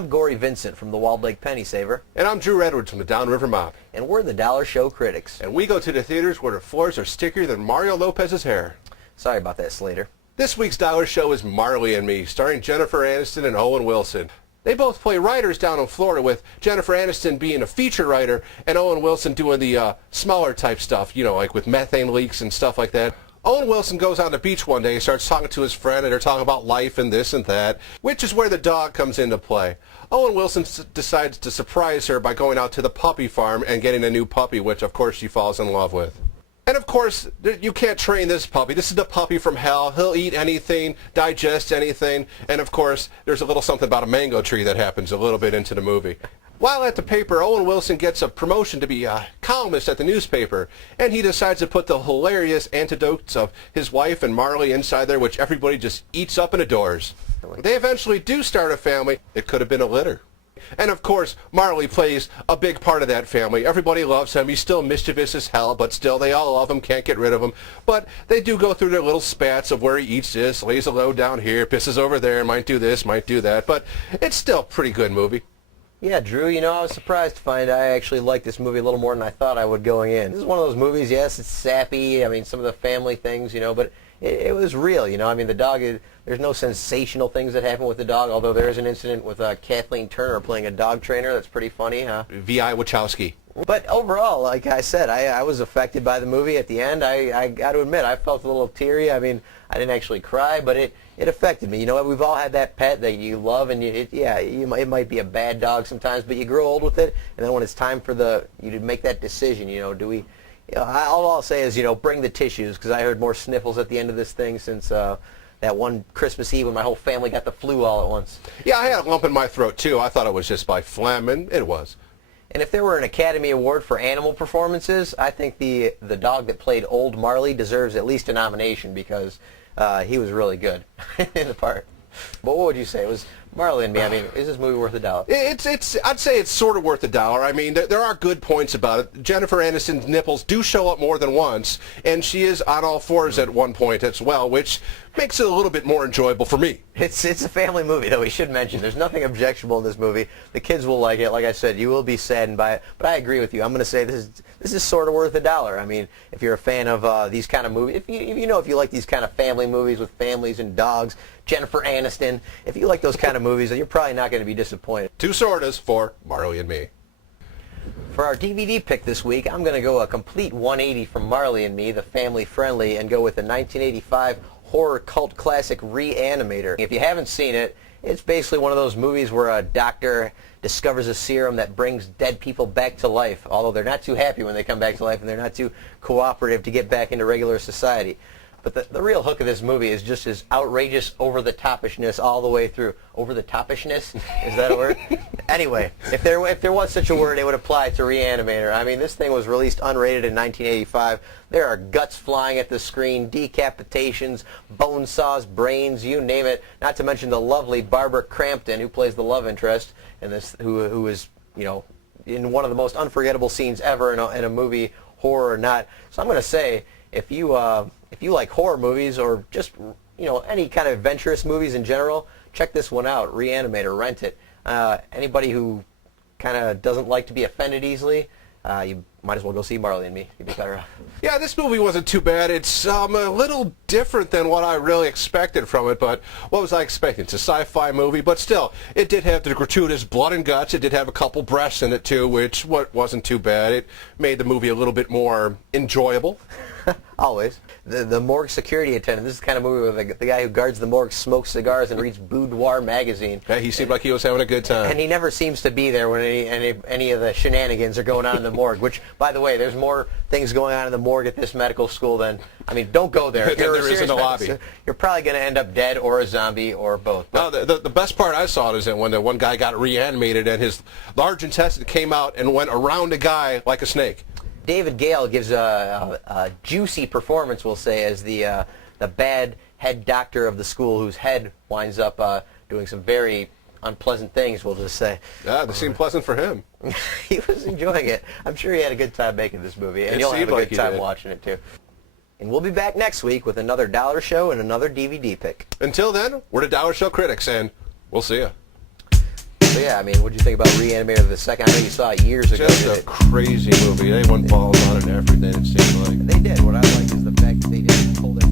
I'm Gory Vincent from the Walled Lake Penny Saver. And I'm Drew Edwards from the Downriver Mob. And we're the Dollar Show Critics. And we go to the theaters where the floors are stickier than Mario Lopez's hair. Sorry about that, Slater. This week's Dollar Show is Marley and Me, starring Jennifer Aniston and Owen Wilson. They both play writers down in Florida, with Jennifer Aniston being a feature writer and Owen Wilson doing the smaller type stuff, you know, like with methane leaks and stuff like that. Owen Wilson goes on the beach one day and starts talking to his friend, and they're talking about life and this and that, which is where the dog comes into play. Owen Wilson decides to surprise her by going out to the puppy farm and getting a new puppy, which of course she falls in love with. And of course, you can't train this puppy. This is the puppy from hell. He'll eat anything, digest anything, and of course, there's a little something about a mango tree that happens a little bit into the movie. While at the paper, Owen Wilson gets a promotion to be a columnist at the newspaper, and he decides to put the hilarious anecdotes of his wife and Marley inside there, which everybody just eats up and adores. They eventually do start a family. It could have been a litter. And of course, Marley plays a big part of that family. Everybody loves him. He's still mischievous as hell, but still they all love him, can't get rid of him. But they do go through their little spats of where he eats this, lays a load down here, pisses over there, might do this, might do that. But it's still a pretty good movie. Yeah, Drew, you know, I was surprised to find I actually liked this movie a little more than I thought I would going in. This is one of those movies, yes, it's sappy, I mean, some of the family things, you know, but it was real, you know. I mean, the dog, there's no sensational things that happen with the dog, although there is an incident with Kathleen Turner playing a dog trainer that's pretty funny, huh? V.I. Wachowski. But overall, like I said, I was affected by the movie at the end. I got to admit, I felt a little teary. I mean, I didn't actually cry, but it affected me. You know, we've all had that pet that you love, and it might be a bad dog sometimes, but you grow old with it, and then when it's time for you to make that decision, you know, do we, you know, all I'll say is, you know, bring the tissues, because I heard more sniffles at the end of this thing since that one Christmas Eve when my whole family got the flu all at once. Yeah, I had a lump in my throat, too. I thought it was just by phlegm, and it was. And if there were an Academy Award for animal performances, I think the dog that played Old Marley deserves at least a nomination, because he was really good in the part. But what would you say? It was Marley and Me. I mean, is this movie worth $1? I'd say it's sort of worth $1. I mean, there are good points about it. Jennifer Aniston's nipples do show up more than once, and she is on all fours at one point as well, which makes it a little bit more enjoyable for me. It's a family movie, though. We should mention there's nothing objectionable in this movie. The kids will like it. Like I said, you will be saddened by it. But I agree with you. I'm going to say this is sort of worth $1. I mean, if you're a fan of these kind of movies, if you like these kind of family movies with families and dogs, Jennifer Aniston, if you like those kind of movies, then you're probably not going to be disappointed. Two sortas for Marley and Me. For our DVD pick this week, I'm going to go a complete 180 from Marley and Me, the family-friendly, and go with the 1985 horror cult classic Reanimator. If you haven't seen it, it's basically one of those movies where a doctor discovers a serum that brings dead people back to life, although they're not too happy when they come back to life, and they're not too cooperative to get back into regular society. But the real hook of this movie is just his outrageous over-the-topishness all the way through. Over-the-topishness? Is that a word? Anyway, if there was such a word, it would apply to Reanimator. I mean, this thing was released unrated in 1985. There are guts flying at the screen, decapitations, bone saws, brains, you name it. Not to mention the lovely Barbara Crampton, who plays the love interest in this, who is, you know, in one of the most unforgettable scenes ever in a movie, horror or not. So I'm going to say, if you like horror movies or just, you know, any kind of adventurous movies in general, check this one out. Reanimator, rent it. Anybody who kind of doesn't like to be offended easily, you might as well go see Marley and Me. You'd be better off. Yeah, this movie wasn't too bad. It's a little different than what I really expected from it, but what was I expecting? It's a sci-fi movie, but still, it did have the gratuitous blood and guts. It did have a couple breasts in it, too, which wasn't too bad. It made the movie a little bit more enjoyable. Always. The morgue security attendant. This is the kind of movie where the guy who guards the morgue smokes cigars and reads Boudoir magazine. Yeah, he seemed like he was having a good time. And he never seems to be there when any of the shenanigans are going on in the morgue, which, by the way, there's more things going on in the morgue at this medical school than, I mean, don't go there. There is in the lobby. You're probably going to end up dead or a zombie or both. No, the best part I saw is that when the one guy got reanimated and his large intestine came out and went around a guy like a snake. David Gale gives a juicy performance, we'll say, as the bad head doctor of the school whose head winds up doing some very unpleasant things, we'll just say. Yeah, they seemed pleasant for him. He was enjoying it. I'm sure he had a good time making this movie, and you'll have a good time watching it, too. And we'll be back next week with another Dollar Show and another DVD pick. Until then, we're the Dollar Show Critics, and we'll see ya. So yeah, I mean, what do you think about Reanimator the second? I know you saw it years ago. Just a crazy movie. They went balls on it and everything, it seemed like. They did. What I like is the fact that they didn't pull their